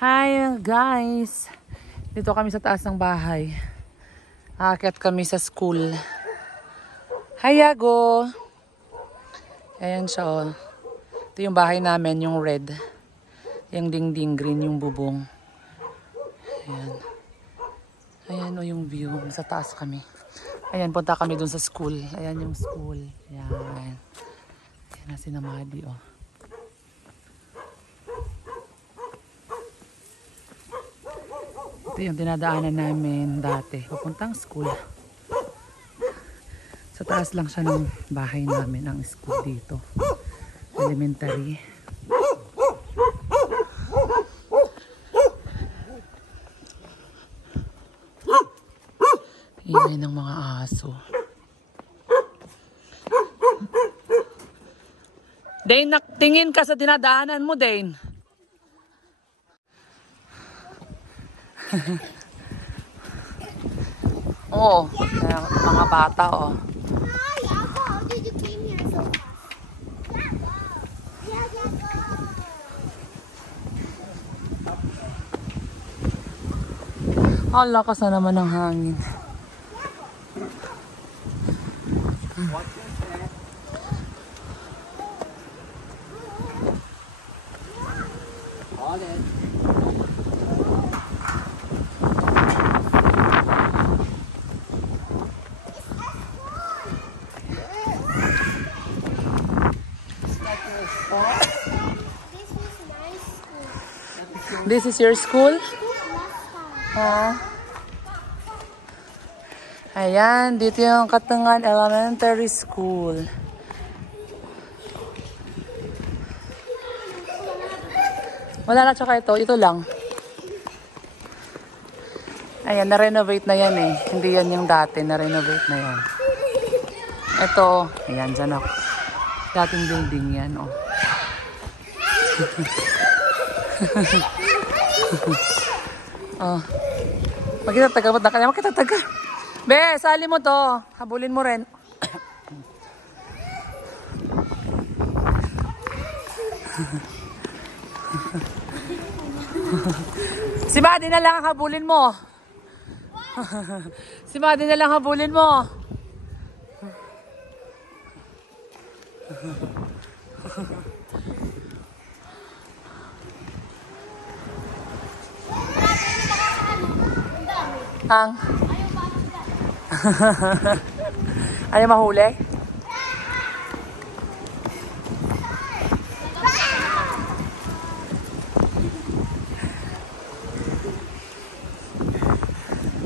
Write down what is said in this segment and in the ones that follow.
Hi guys! Dito kami sa taas ng bahay. Aakyat kami sa school. Hi Yago! Ayan siya oh. Ito yung bahay namin, yung red. Yung dingding green, yung bubong. Ayan. Ayan o yung view. Sa taas kami. Ayan, punta kami dun sa school. Ayan yung school. Ayan. Ayan na si Namadi oh. Ito yung dinadaanan namin dati. Papuntang school. Sa taas lang siya ng bahay namin, ang school dito. Elementary. Ingay ng mga aso. Dane, tingin ka sa dinadaanan mo, Dane. Oo, mga bata, oh. Ang lakas na naman ng hangin. This is your school? Ayan, dito yung Katangan Elementary School. Wala na tsaka ito lang. Ayan, na-renovate na yan eh. Hindi yan yung dati, na-renovate na yan. Ito, ayan, dyan ako. Dating building yan, oh. Oh. Magkitataga, ba't na kanya? Magkitataga. Be, sali mo to. Habulin mo rin. Si Buddy na lang ang habulin mo. Si Buddy na lang habulin mo. Ang ayaw mahuli?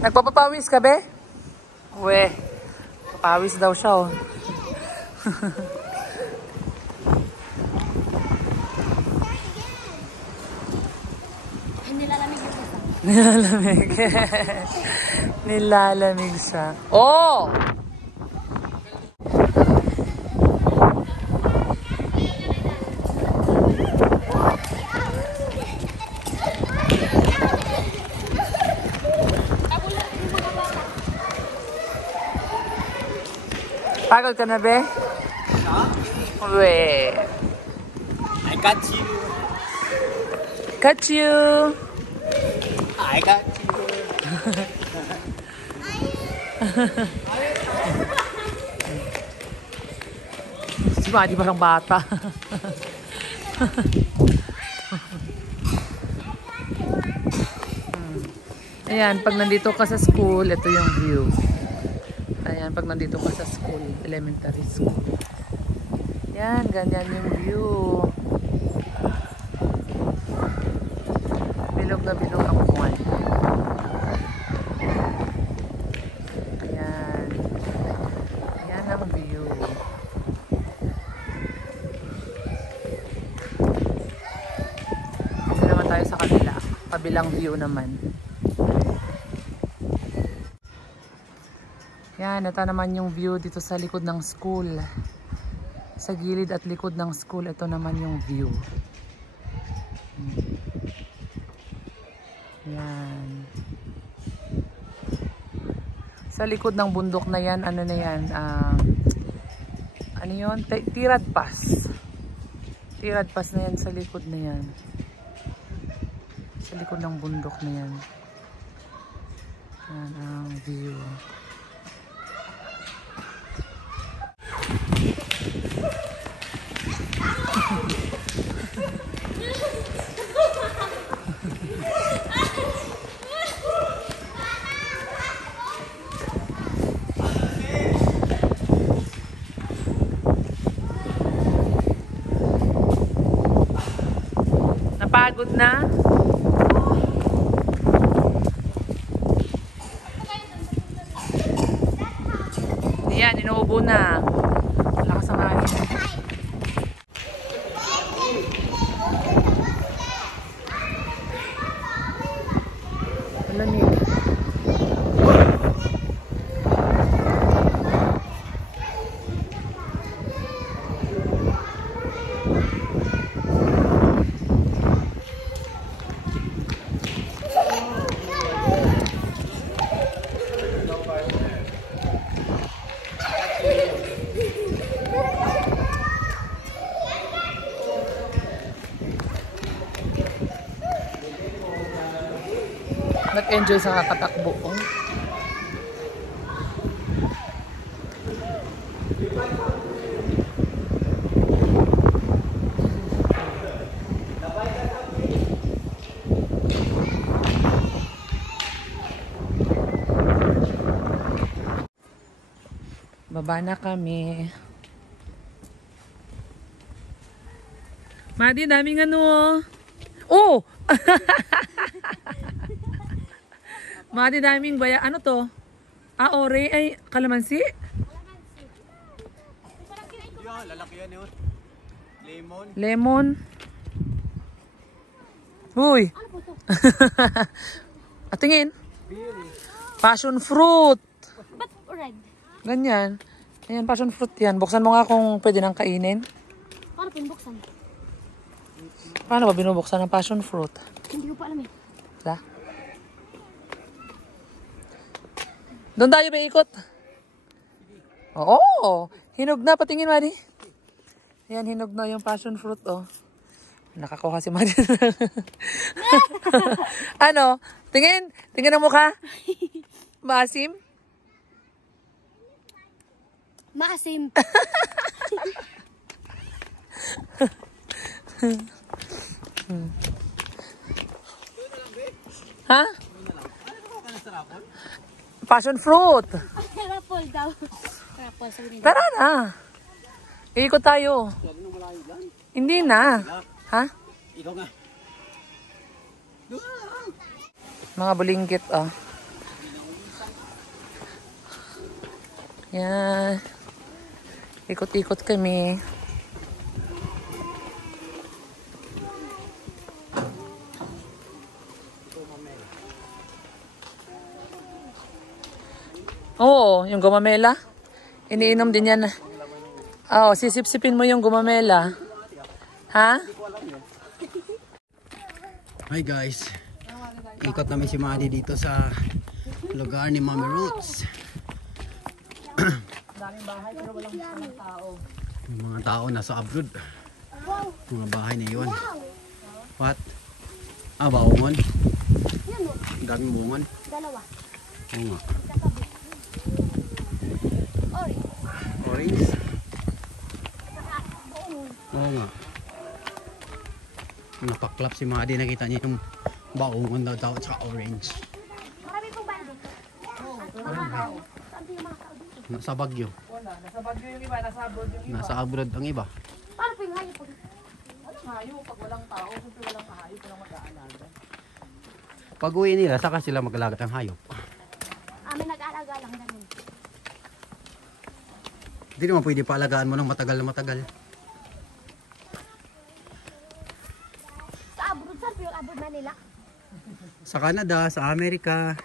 Nagpapapawis ka, be? Uwe, papawis daw siya, oh. Nilalamig. Nilalamig siya. Oh! Pagod ka na, be? Uwe. I got you. Got you. I got you. Si Buddy parang bata. Ayan, pag nandito ka sa school, ito yung view. Ayan, pag nandito ka sa school, elementary school. Ayan, ganyan yung view. Bilog na bilog ang buwan. Ayan. Ayan ang view. Kasi naman tayo sa kabila. Kabilang view naman. Yan, ito naman yung view dito sa likod ng school. Sa gilid at likod ng school, ito naman yung view. Yan. Sa likod ng bundok na yan, ano na yan? Ano yun? Tirad Pass. Tirad Pass na yan sa likod na yan. Sa sa likod ng bundok na yan. Yan ang view. Napagod na? Yan, inuubo na. Lakas ang hangin. Malamig. Nag-enjoy sa kakatakbo ko. Baba na kami. Madi, daming ano. Oh! Madi, daming baya. Ano to? Ah, ore. Ay, kalamansi? Yan, lalaki yan yun. Lemon. Lemon. Uy. At tingin. Passion fruit. Ba't red? Ganyan. Ayan, passion fruit yan. Buksan mo nga kung pwede nang kainin. Paano pinbuksan? Paano ba binubuksan ng passion fruit? Hindi ko pa alam eh. Wala? Doon tayo ba ikot? Oo! Hinog na. Patingin, Madi. Ayan, hinog na yung passion fruit, oh. Nakakuha si Madi. Ano? Tingin? Tingin ang mukha? Maasim? Maasim. Ha? Passion fruit. Rapol daw. Rapol, sabi nila. Tara na. Iikot tayo. Hindi na. Ha? Ikaw nga. Mga bulinggit, oh. Yan. Ikot-ikot kami. Oo, yung gumamela. Iniinom din yan. Oo, sisip-sipin mo yung gumamela. Ha? Hi guys. Ikot namin si Madi dito sa lugar ni Mami Roots. Daming bahay pero walang tao. Yung mga tao nasa abroad. Mga bahay na yun. What? Ah, baungon? Yan o. Ang daming bungon. Dalawa. Oo nga. Orange. Orange? Saka buong. Oo nga. Napaklap si Madi. Nakita niya yung baungon daw at saka orange. Marami pong bahay dito. Mga tao. Saan yung mga tao dito? Nasa Baguio. Wala, nasa Baguio yung iba, nasa abroad yung iba. Nasa abroad ang iba. Paano po yung hayop po? Walang hayop, pag walang tao, kung walang hayop, walang mag-aalaga. Pag uwi nila, saka sila mag-alaga ng hayop. May nag-aalaga lang ganun. Hindi naman pwede paalagaan mo ng matagal na matagal. Sa abroad, saan po yung abroad na nila? Sa Canada, sa Amerika,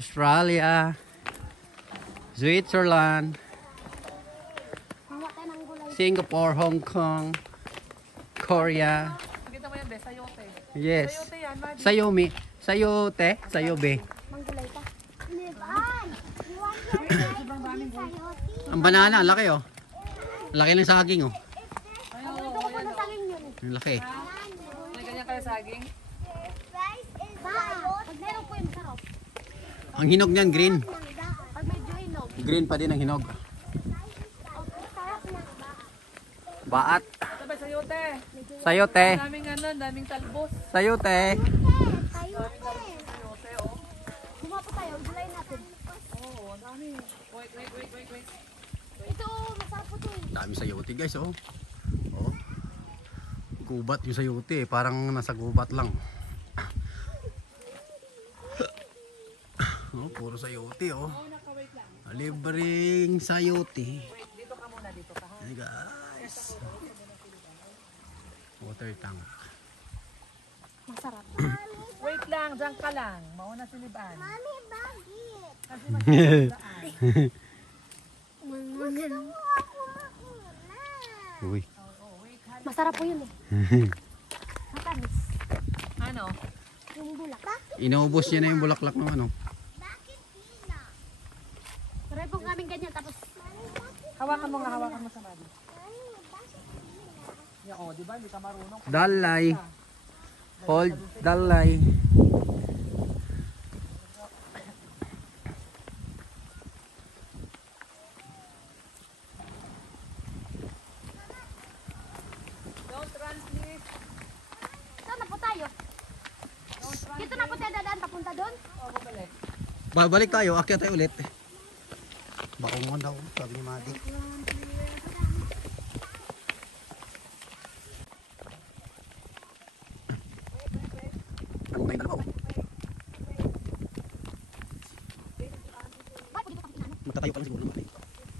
Australia, Switzerland, Mga tayo ng gulay. Singapore, Hong Kong, Korea. Nakita mo yan, be, sayote. Yes. Sayote yan, Madi. Sayomi. Sayote. Sayobe. Manggulay ka. Liban! Sobrang daming gulay. Ang banana, ang laki oh. Ang laki ng saging oh. Ayun, Ito ko po nasangin yun. Ang laki. may ganyan kaya saging. Rice is bayot. Pag meron po yung sarap. Ang hinog niyan, green. Pag medyo hinog. Green pa din ang hinog. Sarap ng Baat. Sabay sayote. Sayote. Daming ano, daming talbos. Sayote. tayo. Sayote, oh. Gumawa po tayo. Gulay natin. Oo, ang dami. Wait. Ito, masarap po ito. Dami sayote guys, oh. Oh. Gubat yung sayote, parang nasa gubat lang. Oh, puro sayote, oh. Libreng sayote. Wait, dito ka muna, dito ka. Hey guys. Water tank. Masarap. Wait lang, dyan ka lang. Mauna si Liban. Mami, bakit? Kasi magkakasaan. Uy. Masarap po yun eh. Matamis. Ano? Yung bulak. Inaubos niya na yung bulaklak ng ano. Maray po kaming ganyan tapos Hawakan mo nga, hawakan mo sa mali. Yeah, oh, di ba? Hindi ka marunong. Dalay. Hold dalay. Don't run, please. saan na po tayo? Dito na po tayo dadaan papunta doon. Oh, babalik. Babalik tayo, akyat tayo ulit. Bakungan daw, sabi ni Madi. Ano tayo dalawa? Magtatayo pa lang siguro naman.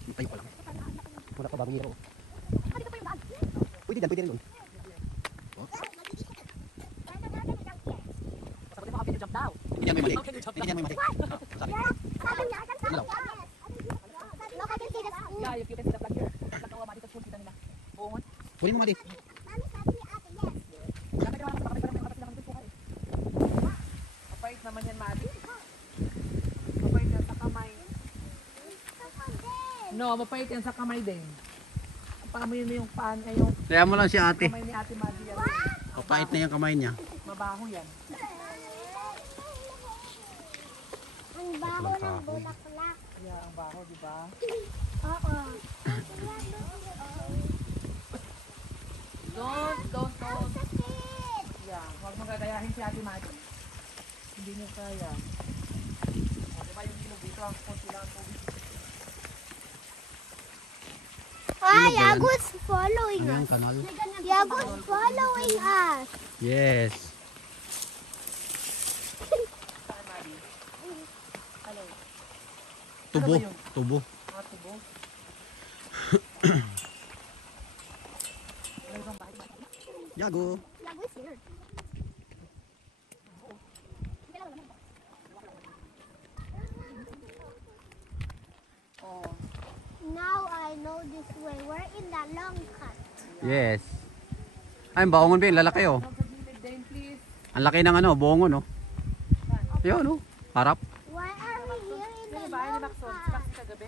Magtayo pa lang. Wala pa bagong hero. Dito po yung bag. Pwede dyan, pwede rin yun. Sabi mo, happy to jump daw. Hindi yan may mali. Hindi yan may mali. Sabi ko. Sabi niya, Ano daw? Look, I can see the spoon. Yeah, if you can see the flag here. Flag ng mga dito, kita nila. Oo. Kunin mo mali. Mami, sabi ni ate, yes. Dapat naman kapatid pa rin kapatid naman dito. Mapait naman yan, Madi. Mapait yan sa kamay. No, mapait yan sa kamay din. Paamoy mo yung paan, ay yung Kaya mo lang si ate. kamay ni Ate Madi yan. Papait na yung kamay niya. Mabaho yan. Ang baho ng bulaklak. Yeah, ang baho, di ba? Oo. Don't. Sakit. Yeah, huwag mong gagayahin si Ate Madi. Hindi niyo kaya. O, di ba yung ilog dito ang konti lang ang tubig. Ah, Yago's following Ano us. yung kanal? Yago's following us. Yes. Saan, Madi? Hello. Tubo. Ano ba yun? Tubo. Mga tubo. Ano bang bahay? Yago. Yago is here. Oh. Now I know this way. We're in the long cut. Yes. Ay, baongon ba yun? Lalaki oh. Sa gilid din, please. Ang laki ng ano, buongon oh. Ayun oh. Harap. Why are we here in the Yung bahay ni long Maxon, cut? kasi kagabi.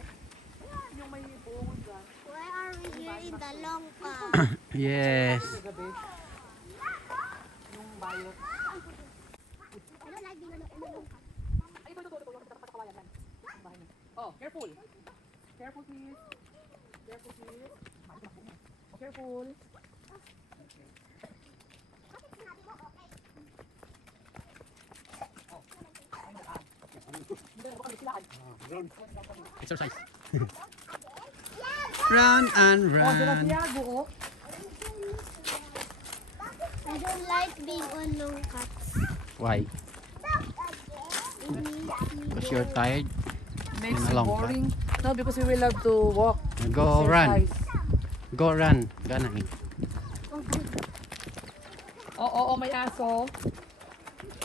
Yung may buong dyan. Why are we here in the long cut? Yes. Kagabi. Yung bayot. I don't like being in the long cut. Ay, ito. Patakawayan yan. Yung bahay niya. Oh, careful. Careful, please. Careful, please. Oh, careful. Exercise. Run and Oh, sila si run. Yago, oh. I don't like being on long cuts. Why? Because you're tired. Makes Yun you lang, boring. No, because we will love to walk. Go run. Exercise. Go run. Ganun eh. Oo, may aso.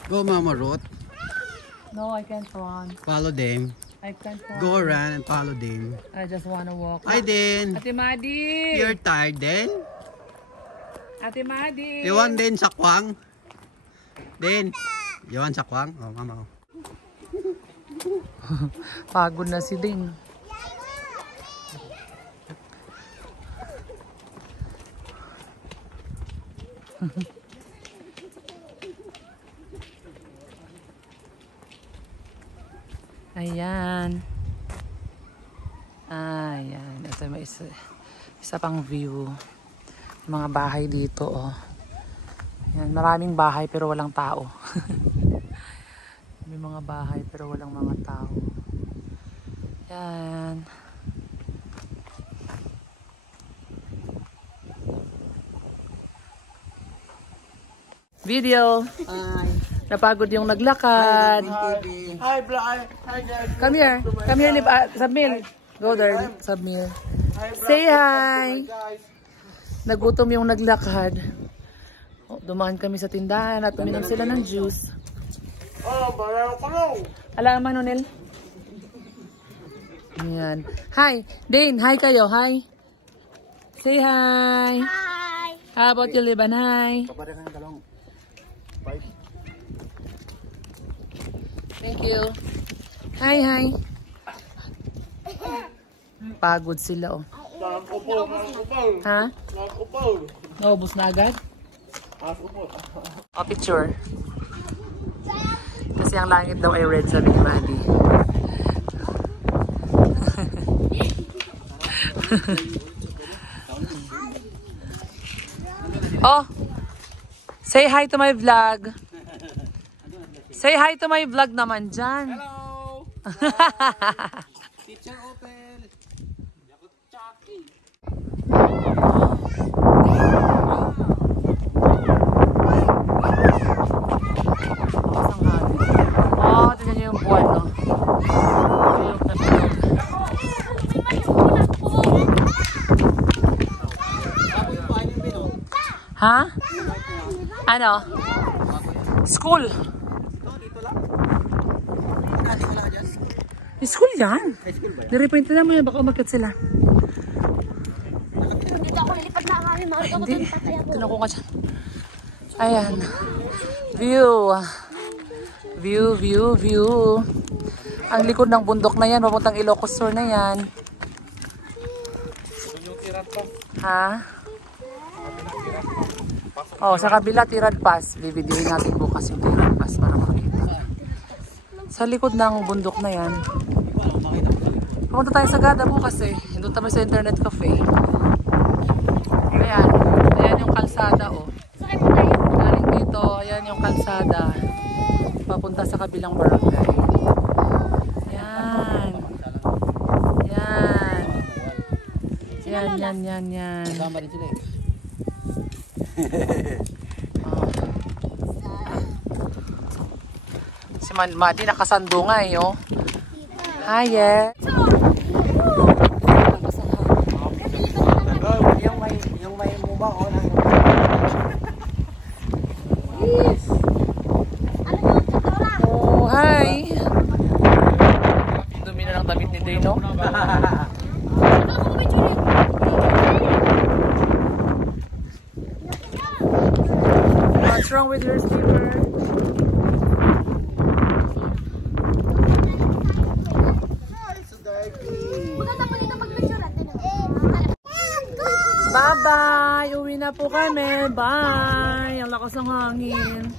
Go Mama Ruth. No, I can't run. Follow them. I can't run. Go run and follow them. I just wanna walk. Hi din. Ate Madi! You're tired din? Ate Madi! Iwan din sa kwang. Din. Iwan sa kwang. Oh, mama. Oh. Pagod na si Ding. Ayan. Ayan. Ito may isa pang view. Mga bahay dito, oh. Ayan, maraming bahay pero walang tao. May mga bahay pero walang mga tao. Ayan. Video. Hi. Napagod yung naglakad. Hi, vlog. Hi, guys. Come here. Come here, Sabmil. Go there, Sabmil. Say hi. Nagutom yung naglakad. Oh, dumaan kami sa tindahan at uminom sila ng juice. Alam mo, Nonel? Ayan. Hi. Dane, hi kayo. Hi. Say hi. Hi! How about you, Liban? Hi. Papadangan talong. Thank you. Hi, hi. Pagod sila, oh. Ha? Naubos na agad? Oh, picture. Kasi ang langit daw ay red, sabi ni Maddie. Oh! Say hi to my vlog. Say hi to my vlog naman dyan. Hello! Teacher open! Oh, tignan niyo yung buwan, no? Ha? Ano? School. School yan. Nirepaint na mo yan. Baka umakit sila. Dito ako lilipat na ang aking mga ito. Hindi. Tinako ka dyan. Ayan. View. View, view, view. Ang likod ng bundok na yan. Papuntang Ilocos Sur na yan. Ha? Oh, sa kabila, Tirad Pass. Bibidiyoin natin bukas yung Tirad Pass para makita. Sa likod ng bundok na yan. Pumunta tayo sa Gada bukas eh. Doon tayo sa internet cafe. Ayan. Ayan yung kalsada, oh. Galing dito, ayan yung kalsada. Papunta sa kabilang barangay. Yan. Yan. Yan. Kasama rin sila eh. Oh. Si Madi nakasando nga eh, oh. Hi, yeah. Yung may muma o na. Oh, hi. Dumi na ng damit ni Day, no? What's wrong with your sleeper? Bye-bye! Uwi na po kami. Bye! Ang lakas ng hangin.